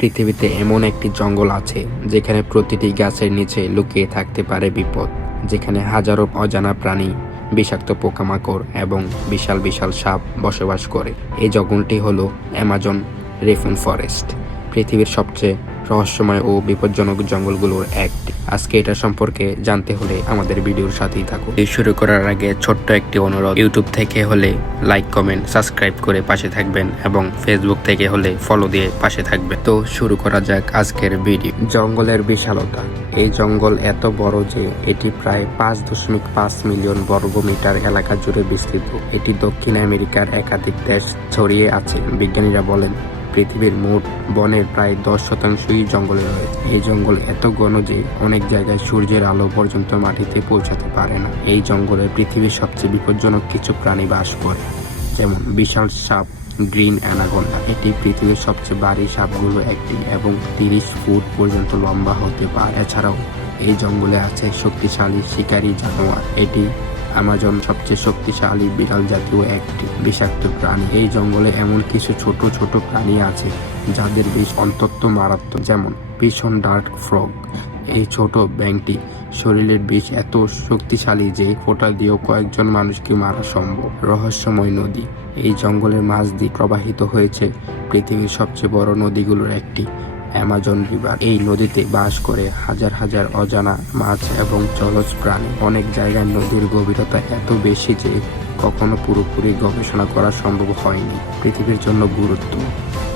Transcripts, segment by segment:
পৃথিবীতে এমন একটি জঙ্গল আছে যেখানে প্রতিটি গাছের নিচে লুকিয়ে থাকতে পারে বিপদ, যেখানে হাজারো অজানা প্রাণী, বিষাক্ত পোকামাকড় এবং বিশাল বিশাল সাপ বসবাস করে। এই জঙ্গলটি হলো অ্যামাজন রেইন ফরেস্ট, পৃথিবীর সবচেয়ে রহস্যময় ও বিপজ্জনক জঙ্গলগুলোর একটি। আজকে এটা সম্পর্কে জানতে হলে আমাদের ভিডিওর সাথেই থাকুন। এই শুরু করার আগে ছোট্ট একটি অনুরোধ, ইউটিউব থেকে হলে লাইক, কমেন্ট, সাবস্ক্রাইব করে পাশে থাকবেন এবং ফেসবুক থেকে হলে ফলো দিয়ে পাশে থাকবেন। তো শুরু করা যাক আজকের ভিডিও। জঙ্গলের বিশালতা। এই জঙ্গল এত বড় যে এটি প্রায় 5.5 মিলিয়ন বর্গমিটার এলাকা জুড়ে বিস্তৃত। এটি দক্ষিণ আমেরিকার একাধিক দেশ ছড়িয়ে আছে। বিজ্ঞানীরা বলেন পৃথিবীর মোট বনের প্রায় 10%ই জঙ্গলে রয়েছে। এই জঙ্গল এত ঘন যে অনেক জায়গায় সূর্যের আলো পর্যন্ত মাটিতে পৌঁছাতে পারে না। এই জঙ্গলে পৃথিবীর সবচেয়ে বিপজ্জনক কিছু প্রাণী বাস করে, যেমন বিশাল সাপ গ্রিন অ্যানাকোন্ডা। এটি পৃথিবীর সবচেয়ে ভারী সাপগুলো একটি এবং 30 ফুট পর্যন্ত লম্বা হতে পারে। এছাড়াও এই জঙ্গলে আছে শক্তিশালী শিকারী জানোয়ার। এটি অ্যামাজন সবচেয়ে শক্তিশালী বিড়াল জাতীয় একটি বিষাক্ত প্রাণী। এই জঙ্গলে এমন কিছু ছোট ছোট প্রাণী আছে যাদের বিষ অত্যন্ত মারাত্মক, যেমন ভীষণ ডার্ক ফ্রগ। এই ছোট ব্যাঙটি শরীরের বিষ এত শক্তিশালী যে ফোঁটা দিয়েও কয়েকজন মানুষকে মারা সম্ভব। রহস্যময় নদী। এই জঙ্গলের মাঝ দিয়ে প্রবাহিত হয়েছে পৃথিবীর সবচেয়ে বড় নদীগুলোর একটি, অ্যামাজন রিভার। এই নদীতে বাস করে হাজার হাজার অজানা মাছ এবং জলজ প্রাণী। অনেক জায়গায় নদীর গভীরতা এত বেশি যে কখনো পুরোপুরি গবেষণা করা সম্ভব হয়নি। পৃথিবীর জন্য গুরুত্ব।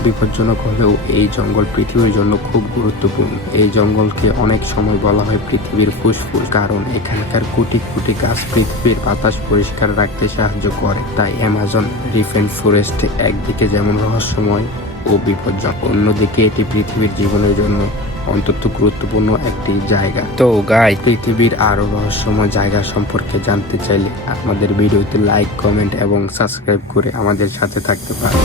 বিপজ্জনক হলেও এই জঙ্গল পৃথিবীর জন্য খুব গুরুত্বপূর্ণ। এই জঙ্গলকে অনেক সময় বলা হয় পৃথিবীর ফুসফুস, কারণ এখানকার কোটি কোটি গাছ পৃথিবীর বাতাস পরিষ্কার রাখতে সাহায্য করে। তাই অ্যামাজন রেইন ফরেস্ট একদিকে যেমন রহস্যময় ও বিপজ্জনক, অন্যদিকে এটি পৃথিবীর জীবনের জন্য অত্যন্ত গুরুত্বপূর্ণ একটি জায়গা। তো গাইস, পৃথিবীর আরো রহস্যময় জায়গা সম্পর্কে জানতে চাইলে আমাদের ভিডিওতে লাইক, কমেন্ট এবং সাবস্ক্রাইব করে আমাদের সাথে থাকতে পারেন।